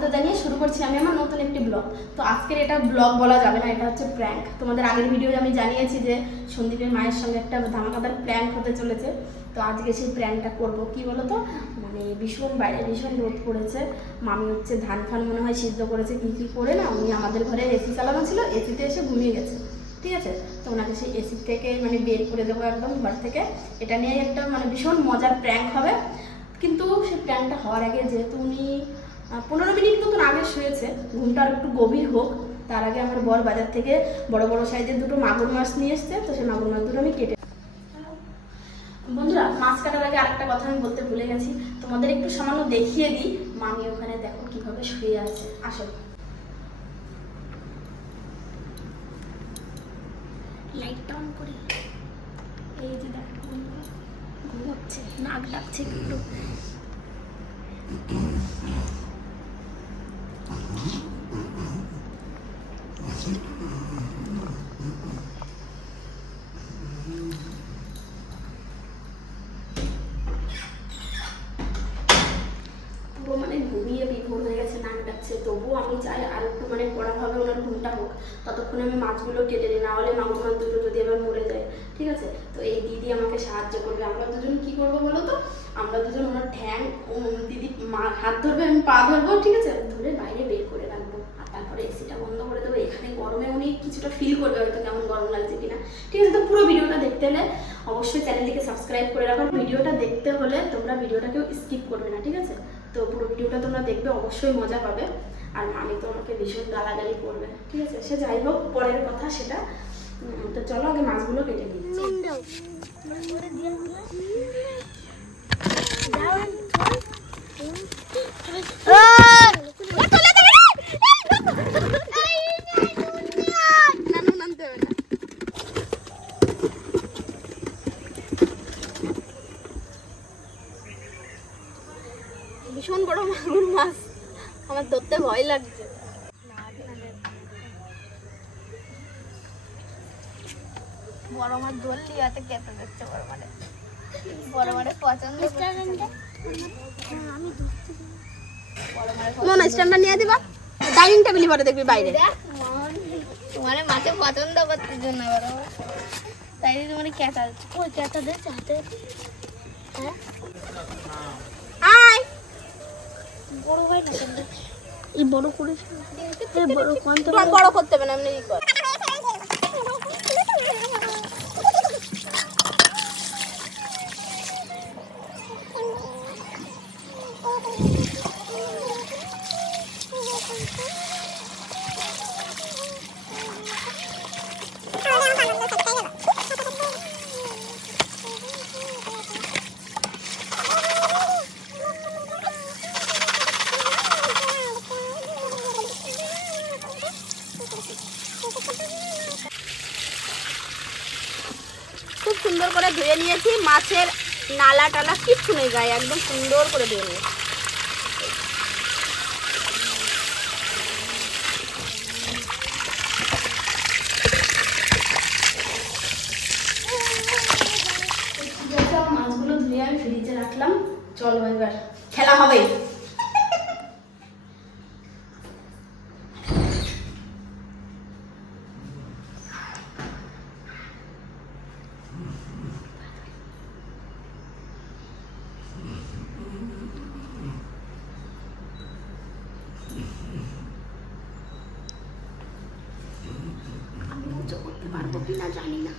স্বাগত জানিয়ে শুরু করছি আমি আমার নতুন একটি ব্লগ। তো আজকের এটা ব্লগ বলা যাবে না, এটা হচ্ছে প্র্যাঙ্ক। তোমাদের আগের ভিডিও আমি জানিয়েছি যে সন্দীপের মায়ের সঙ্গে একটা ধামাকাদার প্র্যাঙ্ক হতে চলেছে। তো আজকে সেই প্র্যাঙ্কটা করবো। কি বলো তো, মানে ভীষণ বাইরে ভীষণ রোদ পড়েছে। মামি হচ্ছে ধান ফান মনে হয় সিদ্ধ করেছে কী করে না, উনি আমাদের ঘরে এসি চালানো ছিল, এসিতে এসে ঘুমিয়ে গেছে। ঠিক আছে, তো ওনাকে সেই এসি থেকে মানে বের করে দেবো একদম ঘর থেকে। এটা নিয়ে একটা মানে ভীষণ মজার প্র্যাঙ্ক হবে। কিন্তু সেই প্র্যাঙ্কটা হওয়ার আগে যেহেতু উনি 15 মিনিট মতন আগে শুয়েছে, ঘুমটা আর একটু গভীর হোক তার আগে আমার বর বাজার থেকে বড় বড় সাইজের দুটো মাগুর মাছ নিয়ে এসছে। তো সেই মাগুর মাছ দুটো আমি কেটে, বন্ধুরা মাছ কাটার আগে আরেকটা কথা আমি বলতে ভুলে গেছি, তোমাদের একটু সামান্য দেখিয়ে দিই। মামি ওখানে দেখো কিভাবে শুয়ে আছে, আসো লাইটটা অন করি। এই যে দেখো ঘুমোচ্ছে, নাক ডাকছে একটু। পুরো মানে ঘুমিয়ে বিভোর হয়ে গেছে, নাক ডাকছে। তবুও আমি চাই আর একটু মানে কড়াভাবে ওনার ঘুমটা হোক, ততক্ষণে আমি মাছগুলো কেটে দিই, না হলে মাগুর মাছ দুটো যদি এবার মরে যায়। ঠিক আছে, তো এই দিদি আমাকে সাহায্য করবে। আমরা দুজন কি করবো বলো তো, আমরা দুজন ওনার ঠ্যাং, দিদি হাত ধরবে, আমি পা ধরবো। ঠিক আছে, ধরে বাইরে বের করে রাখবো, আর তারপরে এসিটা বন্ধ করে দেবো। এখানে গরমে উনি কিছুটা ফিল করবে হয়তো কেমন গরম লাগছে কিনা। ঠিক আছে, তো পুরো ভিডিওটা দেখতে হলে অবশ্যই চ্যানেলটিকে সাবস্ক্রাইব করে রাখো। ভিডিওটা দেখতে হলে তোমরা ভিডিওটা কেউ স্কিপ করবে না। ঠিক আছে, তো পুরো ভিডিওটা তোমরা দেখবে, অবশ্যই মজা পাবে। আর মামি তো আমাকে ভীষণ গালাগালি করবে। ঠিক আছে, সে যাই হোক পরের কথা সেটা। তো চলো আগে মাছগুলো কেটে নিই। ভীষণ বড় মাগুর মাছ, আমার ধরতে ভয় লাগছে। বড় মাছ ধরলি হাতে কেটে দিচ্ছে। বড় মারে পছন্দ মনে স্ট্যান্ডটা নিয়ে দিবা, ডাইনিং টেবিল পরে দেখবি বাইরে। তোমার মাছে পছন্দ করতে জন্য বড় মাছ, তাই তোমার কেটা ওই কেটা দিচ্ছে হাতে। হ্যাঁ আয় বড় হয় না, এই বড় করে বড় কোনটা বড় করতে হবে না, এমনি কর। খুব সুন্দর করে ধুয়ে নিয়েছি, মাছের নালা টালা কিচ্ছু নেই গায়ে, একদম সুন্দর করে ধুয়ে নিয়েছি। মাছগুলো ধুয়ে আমি ফ্রিজে রাখলাম, চলো এবার খেলা হবে। করতে পারবো কিনা জানি না।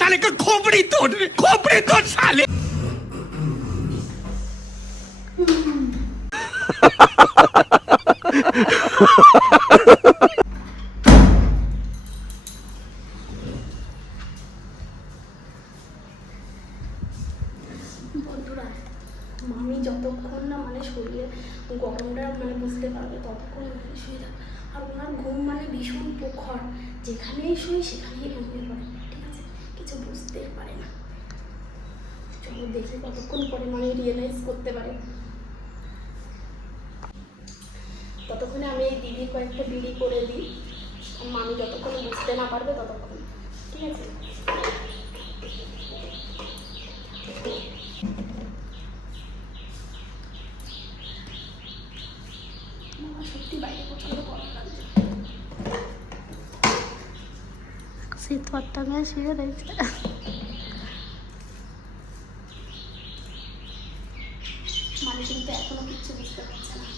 साले का खोपड़ी तोड़ साले। মামি যতক্ষণ না মানে শরীরে গরমটা মানে বুঝতে পারবে ততক্ষণ ওখানে শুয়ে থাকবে। আর ওনার ঘুম মানে ভীষণ প্রখর, যেখানেই শুই সেখানেই ঘুমিয়ে পড়ে, ঠিক আছে, কিছু বুঝতে পারে না। চলো দেখি কতক্ষণ পরে মানে রিয়েলাইজ করতে পারে। ততক্ষণে আমি এই দিদির কয়েকটা বিড়ি করে দিই, মামি যতক্ষণ বুঝতে না পারবে ততক্ষণ, ঠিক আছে। সত্যি বাইরে প্রচন্ড গরম লাগছে। শীত পাট্টা গায়ে শুয়ে রয়েছে। মানে কিন্তু এখনো কিচ্ছু বুঝতে পারছে না।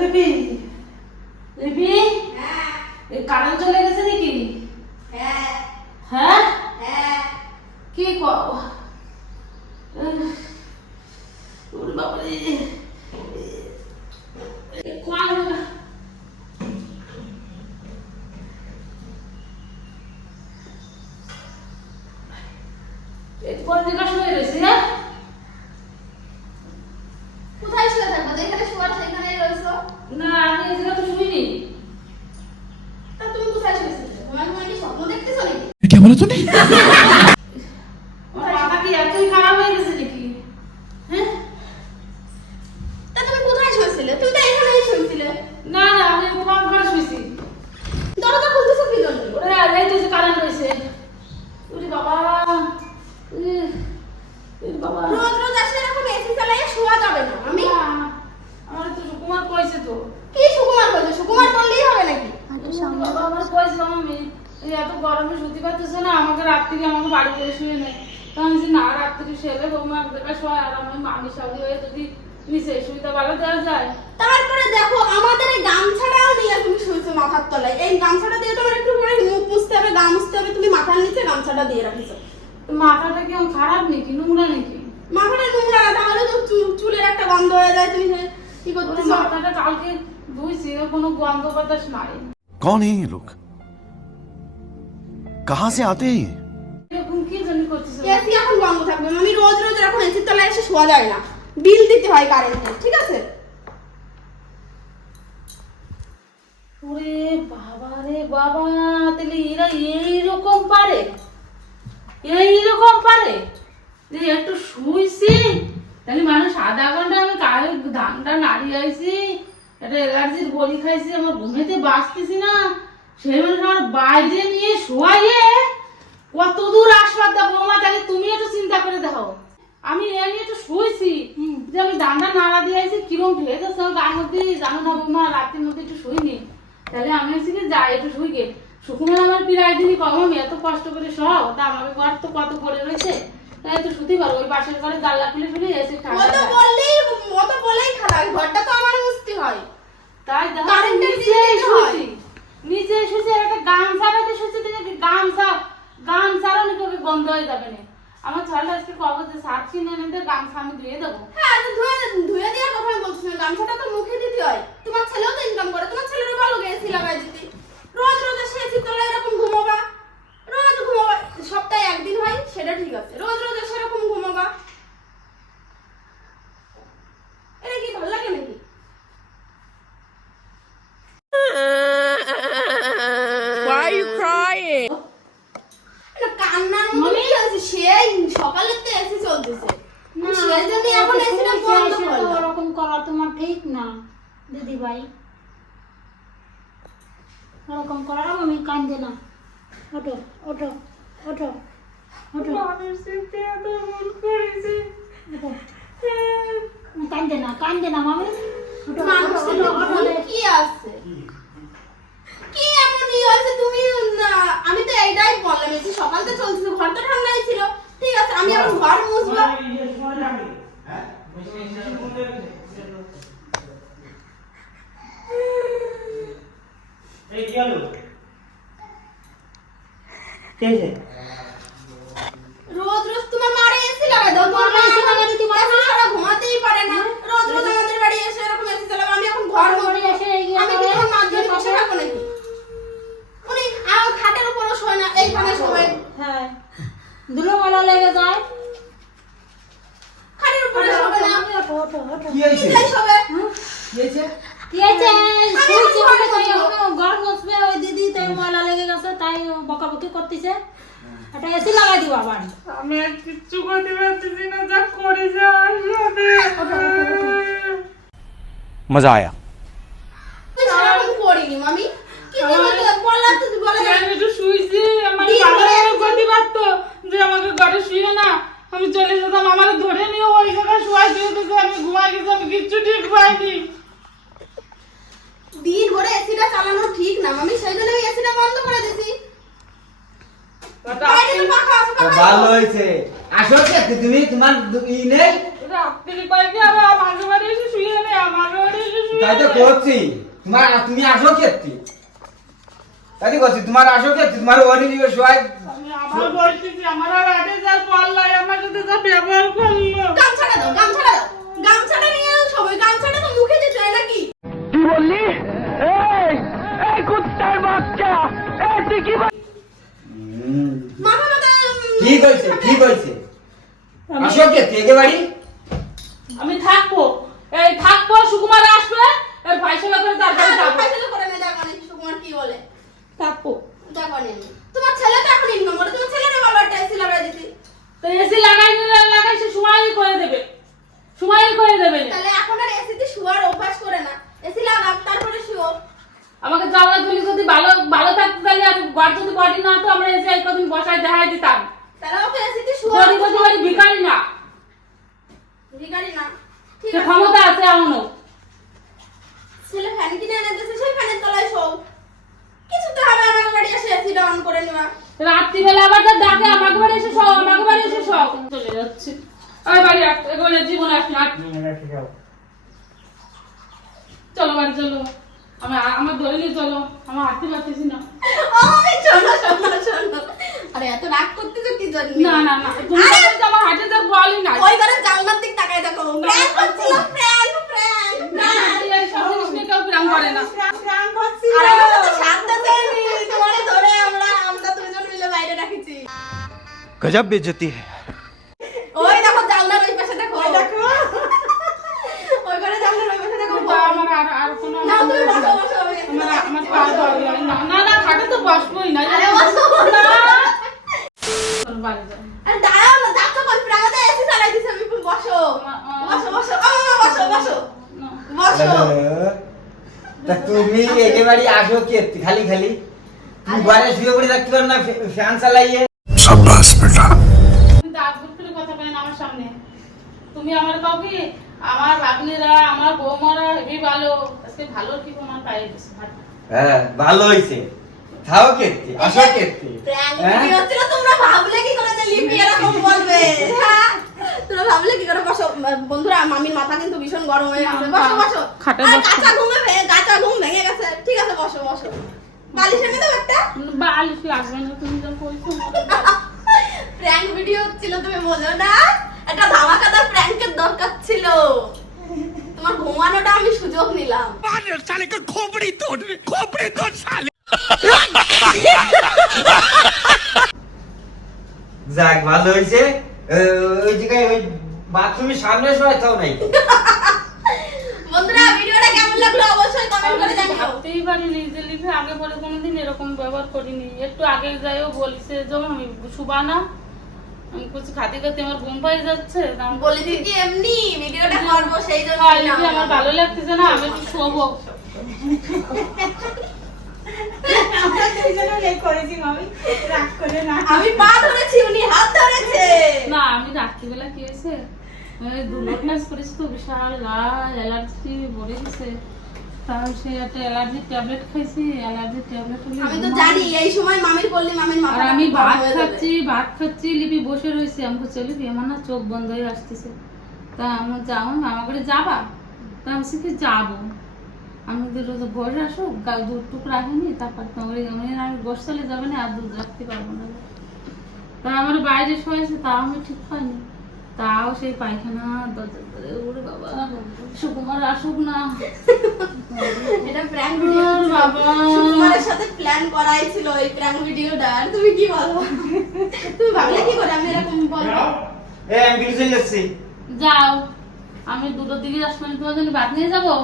লিপি লিপি কারেন্ট চলে গেছে নাকি? হ্যাঁ কি বাবারে কোথায় শুয়ে থাকবো? যেখানে শোয়ার সেখানেই রয়েছো। না আমি এই জায়গা তো শুইনি। তা তুমি কোথায় শুয়েছিলে? তোমার মনে কি স্বপ্ন দেখতেছো নাকি? क्या बोला तूने? আমার মাথা কি এতই খারাপ হয়ে গেছে নাকি? হ্যাঁ তা তুমি কোথায় শুয়েছিলে? তুমি তো এখানেই শুয়েছিলে। না না আমি তোমার ঘরে শুয়েছি। দরজা খুলতেছো কি জন্য? ওরে এই তো কারেন্ট রয়েছে। ওরে বাবা ওরে বাবা রোজ রোজ আসলে এরকম এসি চালিয়ে শোয়া যাবে না। আমি আমার তো সুকুমার কইছে তো। কি সুকুমার বলছো? সুকুমার বললেই হবে নাকি? বাবা আমার কইছে আমি এই এত গরমে শুতে পারতেছ না, আমাকে রাত্রি আমাকে বাড়িতে শুয়ে নেই। তো আমি বলছি, না রাত্রি শুলে বৌমা এক জায়গায় শোয় আর আমি মামির সাথে হয়ে যদি নিচে শুইতে ভালো দেওয়া যায়। তারপরে দেখো আমাদের এই গামছাটাও নিয়ে তুমি শুয়েছো মাথার তলায়। এই গামছাটা দিয়ে তোমার একটু পরে মুখ মুছতে হবে, গা মুছতে হবে, তুমি মাথার নিচে গামছাটা দিয়ে রাখিছো। তো মাথাটা কি আমার খারাপ নাকি, নোংরা নাকি? মাথাটা নোংরা না, তাহলে তো চুলের একটা গন্ধ হয়ে যায়। তুমি কি ওরে করতেছো? মাথাটা কালকে ধুইছি, কোনো গন্ধ বাতাস নাই। कौन है ये लोग? कहाँ से आते हैं ये? এরকম কি জন্য করতেছ? এসি এখন বন্ধ থাকবে। আমি রোজ রোজ এরকম এসির তলায় এসে শোয়া যায় না, বিল দিতে হয় কারেন্টের, ঠিক আছে? ওরে বাবা রে বাবা, তাহলে এরা এইরকম পারে, এইরকম পারে যে একটু শুইছি তাহলে মানুষ আধা ঘন্টা আমি কালে ধানটা নাড়িয়ে আইছি, একটা অ্যালার্জির বড়ি খাইছি, আমার ঘুমেতে বাঁচতেছি না, সেই মানুষ আমার বাইরে নিয়ে শোয়াইয়ে কত দূর আসবার দেবো মা? তাহলে তুমি একটু চিন্তা করে দেখো। আমি এ নিয়ে একটু শুয়েছি যে আমি ডান্ডা নাড়া দিয়ে আইছি, কিরম ঢেলে যাচ্ছে আমার গার মধ্যে, জানো না বৌমা রাত্রির মধ্যে একটু শুইনি। তাহলে আমি হচ্ছে কি যাই একটু শুই গে। সুকুমার আমার প্রায় দিনই কম, আমি এত কষ্ট করে সব, তা আমাকে ঘর তো কত পড়ে রয়েছে, তাই একটু শুতে পারো। ওই পাশের ঘরে জানলা খুলে শুলে এসে ঠান্ডা ও তো বলেই খারাপ, ঘরটা তো আমার মুছতে হয়। তাই দেখো কারেন্টের নিচে বিল দিতে হয়। শুয়েছি, নিচে শুয়েছি, আর একটা গামছা বেঁধে শুয়েছি, দেখে গামছারও নাকি বন্ধ হয়ে যাবে না। আমার ছেলেটা আজকে কবে যে সার কিনে এনে গামছা আমি ধুয়ে দেবো। হ্যাঁ, তো ধুয়ে দেওয়ার কথা আমি বলছি না, গামছাটা তো মুখে দিতে হয়। তোমার ছেলেও তো ইনকাম করে, তোমার ছেলেরও ভালো এসি লাগাই দিতে। রোজ রোজ এসে এসির তলায় এরকম ঘুমোবা, রোজ ঘুমোবা। সপ্তাহে একদিন হয় সেটা ঠিক আছে, রোজ রোজ এসে এরকম ঘুমোবা, এটা কি ভালো লাগে নাকি? Why are you crying? এটা কান্নার মধ্যে কি আছে? সেই সকালের তো এসি চলতেছে, সেই জন্য এখন এসিটা বন্ধ করলাম। ওরকম করা তোমার ঠিক না দিদি ভাই, ওরকম করা আমি কান্দে না। ওঠো ওঠো ওঠো ওঠো, কান্দে না মামি, ওঠো মানুষের ওঠো তো ওঠো ভুল কি আছে? কি এমন ই হয়েছে? তুমি আমি তো এইটাই বললাম যে সকাল তো চলছিল, ঘর তো ঠান্ডাই ছিল, ঠিক আছে, আমি এখন ঘর মুছবো। রোজ রোজ তোমার মারে এসি লাগাই দাও, তোমার মা এসি লাগাই দিতে পারে না, সারা ঘুমাতেই পারে না, রোজ রোজ আমাদের বাড়ি এসে এরকম এসি চালাবো। আমি এখন ঘর মরে এসে আমি কি তোমার মার জন্য বসে থাকবো নাকি? উনি আমার খাটের উপরও শোয় না, এইখানে শোয়। হ্যাঁ ধুলোমালা লেগে যায়। খাটের উপরে শোবে না, ওঠো ওঠো ওঠো। কি হয়েছে? কোথায় শোবে? কি হয়েছে? শুয়েছে বলে তাই ঘর মুছবে ওই দিদি, তাই ময়লা লেগে গেছে, তাই বকাবকি করতেছে। এটা এসি লাগাই দিব আবার। আমি আর কিচ্ছু করতে পারতেছি না, যা করে যাওয়ার সাথে। मजा आया। তুই সেরকম করিনি মামি, কি বলতে বলা তো বলে না। আমি একটু শুইছি, আমার দিন বাবা ভরে আমাকে গতি পারতো যে আমাকে ঘরে শুয়ে না, আমি চলে যেতাম, আমার ধরে নিয়ে ওই জায়গায় শুয়াই দিয়েছে, আমি ঘুমাই গেছি, আমি কিচ্ছু ঠিক পাইনি। দিন ভরে এসিটা চালানো ঠিক না মামি, সেই জন্য আমি এসিটা বন্ধ করে দিয়েছি। বাইরে তো পাখা আছে, পাখা ভালো হয়েছে। আসো কি তুমি, তোমার ই নেই? রাত্রি কয়েকে আবার আমাকে বাড়ি এসে শুয়ে নেই, আমাকে বাড়ি এসে শুয়ে তাই তো নেই। করছি। তুমি আসো কি? তাই তো করছি, তোমার আসো কি? তোমার ওরি দিবে সবাই। আমি আবার বলতেছি, আমার আর আগে যা পাল্লাই আমার সাথে যা ব্যবহার করলো। গামছাটা দাও, গামছাটা দাও, গামছাটা নিয়ে সবাই, গামছাটা তো মুখে দিতে হয় নাকি? মাথা মাথা ঠিক হয়েছে, ঠিক হয়েছে। আসো কি একেবারে? আমি থাকবো, এই থাকবো, সুকুমার আসবে, এর ফাইসলা করে তারপরে যাবো। ফাইসলা করে না, দেখো না সুকুমার কি বলে। থাকবো। দেখো না তোমার ছেলে তো এখন ইনকাম করে, তোমার ছেলের বাবারটা এসি লাগাই দিতে। তো এসি লাগাই সে সময়ই করে দেবে, সময়ই করে দেবে না। তাহলে এখন আর এসিতে শুয়ার অভ্যাস করে না, এসি লাগাক তারপরে শুয়ো। আমাকে জানলা তুলি যদি ভালো ভালো থাকতো, তাহলে আর ঘর যদি বডি না হতো, আমরা এসে এই কদিন বসায় দেখাই দিতাম। তাহলে ওকে এসিতে শুয়ার গরিব বাড়ি ভিখারি না, ভিখারি না, ঠিক সে আছে। ক্ষমতা আছে এমনও। ছেলে ফ্যান কিনে এনে দিয়েছে, সেই ফ্যানের তলায় শোও, কিছুতে হবে আমার বাড়ি এসে এসিটা অন করে নেওয়া। রাত্রিবেলা আবার যা ডাকে, আমাকে বাড়ি এসে সব, আমাকে বাড়ি এসে সব চলে যাচ্ছে। ওই বাড়ি একেবারে জীবন আসলে চলো বাড়ি চলো, আমার ধরে নিয়ে চলো, আমার হাঁটতে পারতেছি না। ওই শোনো শোনো শোনো, আরে এত রাগ করতেছো কি জন্য? না না না, তুমি বলছো আমার হাঁটে যা বলই না। ওই ঘরে জানলার দিক তাকায় দেখো, প্র্যাঙ্ক করছিল, প্র্যাঙ্ক প্র্যাঙ্ক না, এই সব জিনিস নিয়ে কেউ প্রাণ করে না। আর আমার সাথে সাথে দেয়নি, তোমারে ধরে আমরা দুজন মিলে বাইরে রাখিছি। गजब बेइज्जती है। ওই দেখো জানলার ওই পাশে দেখো, ওই দেখো ওই ঘরে জানলার ওই পাশে দেখো। তা আমার আর কোনো না তুমি বসো বসো, আমার পা ধরে না না না, খাটে তো বসবোই না। আরে বসো না না, চলো বাড়ি যাও। আরে দাঁড়াও না, যাচ্ছ কই? প্রাঙ্গাতে এসি চালাই দিছে, আমি বসো বসো বসো, বসো বসো বসো। তা তুমি একেবারে আসো কি খালি খালি? তুমি ঘরে শুয়ে পড়ে থাকতে পারো না ফ্যান চালাইয়ে? शाबाश बेटा। তুমি দাঁত করে কথা বলেন আমার সামনে। তুমি আমার কাউকে, আমার বাগনিরা, আমার বৌমারা হেবি ভালো, আজকে ভালো কি তোমার পায়ে দিছে। হ্যাঁ ভালো হইছে। থাও কেতে, আসো কেতে। প্র্যাঙ্ক হ্যাঁ? ভিডিও হচ্ছিল, তোমরা ভাবলে কি করে যে লিপি এরকম বলবে? হ্যাঁ তোমরা ভাবলে কি করে? বসো বন্ধুরা, মামির মাথা কিন্তু ভীষণ গরম হয়ে গেছে, বসো বসো। খাটে আর বসো। কাঁচা ঘুম ভেঙে গেছে, ঠিক আছে বসো বসো। বালিশ এনে দাও একটা। বালিশ লাগবে না, তুমি যা বলছো। প্র্যাঙ্ক ভিডিও হচ্ছিল, তুমি বোঝো না? একটা ধামাকাদার প্র্যাঙ্কের দরকার ছিল, তোমার ঘুমানোটা আমি সুযোগ নিলাম। যাক ভালো হইছে। ওই জায়গায় ওই বাথরুমের সামনে সবাই তাও নাই। বন্ধুরা ভিডিওটা কেমন লাগলো অবশ্যই কমেন্ট করে জানিও। ভাবতেই পারিনি যে লিপে আগে পরে কোনোদিন এরকম ব্যবহার করিনি। একটু আগে যাইও বলছে যখন আমি শুবা না, আমি কিছু খাতে খাতে আমার ঘুম পাই যাচ্ছে। আমি বলেছি কি এমনি ভিডিওটা করবো, সেই জন্য হয় লিপি আমার ভালো লাগতেছে না, আমি একটু শোবো। আমি পা ধরেছি, উনি হাত ধরেছে। না আমি রাত্রিবেলা কি হয়েছে, দুলট নাচ করেছি তো, বিশাল লাল অ্যালার্জি ভরে গেছে। তার সে একটা অ্যালার্জি ট্যাবলেট খাইছি, অ্যালার্জি ট্যাবলেট আমি তো জানি এই সময় মামির বললি মামির মাথা। আর আমি ভাত খাচ্ছি, লিপি বসে রয়েছে, আমাকে চলে লিপি আমার না চোখ বন্ধ হয়ে আসতেছে। তা আমার যাও, আমার করে যাবা? তা আমি কি যাবো, আমি বসে আসুক, দুধ টুক রাখিনি, তারপর তোমার আমি বসে চলে যাবে না, আর দুধ রাখতে পারবো না। তাই আমার বাইরে শোয়াইছে, তাও আমি ঠিক পাইনি। তাও সেই পায়খানা দরজা ধরে, ওরে বাবা সুকুমার আসুক না। এটা প্র্যাঙ্ক ভিডিও বাবা সুকুমারের সাথে প্ল্যান করাই ছিল এই প্র্যাঙ্ক ভিডিওটা। আর তুমি কি বলো? তুমি ভাবলে কি করে আমি এরকম বলবো? এই আমি বিলু চলে যাচ্ছি। যাও, আমি 2টোর দিকে আসবো, তোমার জন্য ভাত নিয়ে যাবো।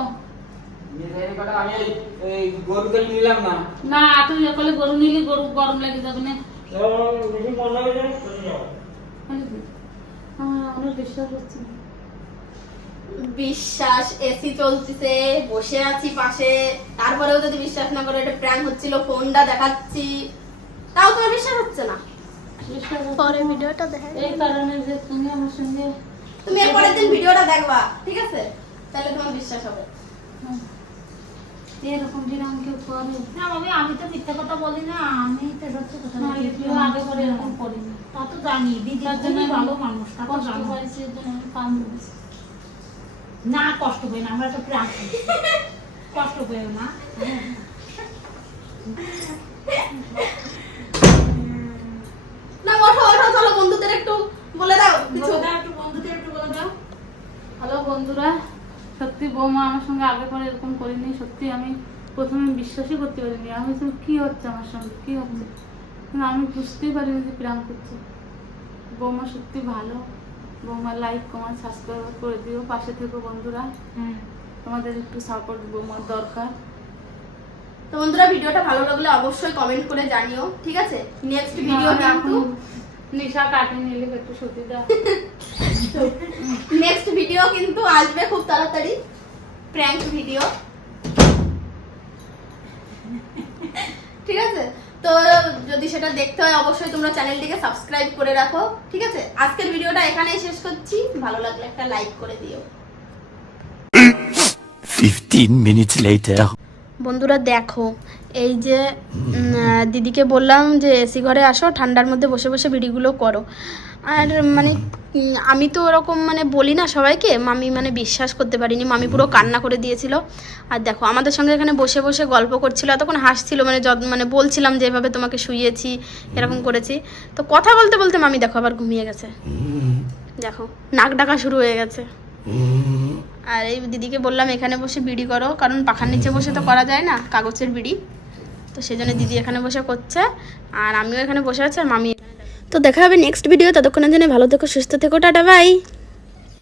আমি এই গরু গেলে নিলাম না। না তুই একালে গরু নিলি, গরু গরম লেগে যাবে না। আমার বিশ্বাস হচ্ছে না। বিশ্বাস, এসি চলতেছে, বসে আছি পাশে, তারপরেও যদি বিশ্বাস না করো এটা প্র্যাঙ্ক হচ্ছিল, ফোনটা দেখাচ্ছি, তাও তোমার বিশ্বাস হচ্ছে না। বিশ্বাস হচ্ছে পরে না। ভিডিওটা দেখা, এই কারণে যে তুমি আমার সঙ্গে তুমি এর পরের দিন ভিডিওটা দেখবা, ঠিক আছে? তাহলে তোমার বিশ্বাস হবে। এরকম যেরকম কেউ করে না মামি, আমি তো মিথ্যা কথা বলি না, আমি তো সত্যি কথা না, বলি। কেউ আগে করে এরকম করিনি। তা তো জানি দিদি তার জন্য খুবই ভালো মানুষ, তা তো কষ্ট জানো। পাইছি, এর জন্য আমি কাম করেছি। না কষ্ট পেয়ে না, আমরা তো প্রাণ কষ্ট পেও না। না ওঠো ওঠো, চলো বন্ধুদের একটু বলে দাও কিছু। বলে দাও, একটু বন্ধুদের একটু বলে দাও। হ্যালো বন্ধুরা, সত্যি বৌমা আমার সঙ্গে আগে পরে এরকম করিনি। সত্যি আমি প্রথমে বিশ্বাসই করতে পারিনি। আমি বলছিলাম কি হচ্ছে আমার সঙ্গে, কি হচ্ছে, কিন্তু আমি বুঝতেই পারিনি যে প্রাণ করছে। বৌমা সত্যি ভালো। বৌমা লাইক কমেন্ট সাবস্ক্রাইব করে দিও, পাশে থেকো বন্ধুরা। তোমাদের একটু সাপোর্ট বৌমার দরকার। তো বন্ধুরা ভিডিওটা ভালো লাগলে অবশ্যই কমেন্ট করে জানিও, ঠিক আছে? নেক্সট ভিডিও কিন্তু নিশা কাটিয়ে নিলে একটু সুবিধা। নেক্সট ভিডিও কিন্তু আসবে খুব তাড়াতাড়ি, প্র্যাঙ্ক ভিডিও, ঠিক আছে? তো যদি সেটা দেখতে হয় অবশ্যই তোমরা চ্যানেলটিকে সাবস্ক্রাইব করে রাখো, ঠিক আছে? আজকের ভিডিওটা এখানেই শেষ করছি, ভালো লাগলে একটা লাইক করে দিও। 15 minutes later. বন্ধুরা দেখো, এই যে দিদিকে বললাম যে এসি ঘরে আসো, ঠান্ডার মধ্যে বসে বসে ভিডিওগুলো করো। আর মানে আমি তো ওরকম মানে বলি না সবাইকে, মামি মানে বিশ্বাস করতে পারিনি, মামি পুরো কান্না করে দিয়েছিল। আর দেখো আমাদের সঙ্গে এখানে বসে বসে গল্প করছিল, এতক্ষণ হাসছিল, মানে মানে বলছিলাম যে এভাবে তোমাকে শুইয়েছি, এরকম করেছি। তো কথা বলতে বলতে মামি দেখো আবার ঘুমিয়ে গেছে, দেখো নাক ডাকা শুরু হয়ে গেছে। আর এই দিদিকে বললাম এখানে বসে বিড়ি করো, কারণ পাখার নিচে বসে তো করা যায় না কাগজের বিড়ি, তো সেই জন্য দিদি এখানে বসে করছে, আর আমিও এখানে বসে আছি, আর মামি এখানে। তো দেখা হবে নেক্সট ভিডিও, ততক্ষণের জন্য ভালো থেকো, সুস্থ থেকো, টাটা বাই।